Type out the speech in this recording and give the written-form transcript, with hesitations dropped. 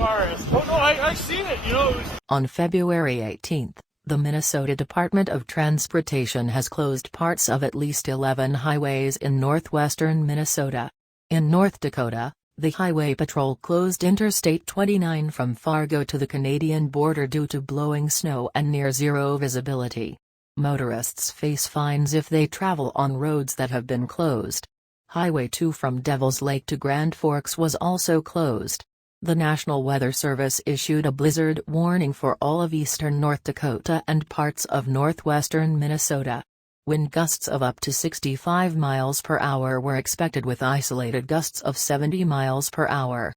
forest. Oh no, I seen it, you know. On February 18, the Minnesota Department of Transportation has closed parts of at least 11 highways in northwestern Minnesota. In North Dakota, the Highway Patrol closed Interstate 29 from Fargo to the Canadian border due to blowing snow and near-zero visibility. Motorists face fines if they travel on roads that have been closed. Highway 2 from Devil's Lake to Grand Forks was also closed. The National Weather Service issued a blizzard warning for all of eastern North Dakota and parts of northwestern Minnesota. Wind gusts of up to 65 miles per hour were expected, with isolated gusts of 70 miles per hour.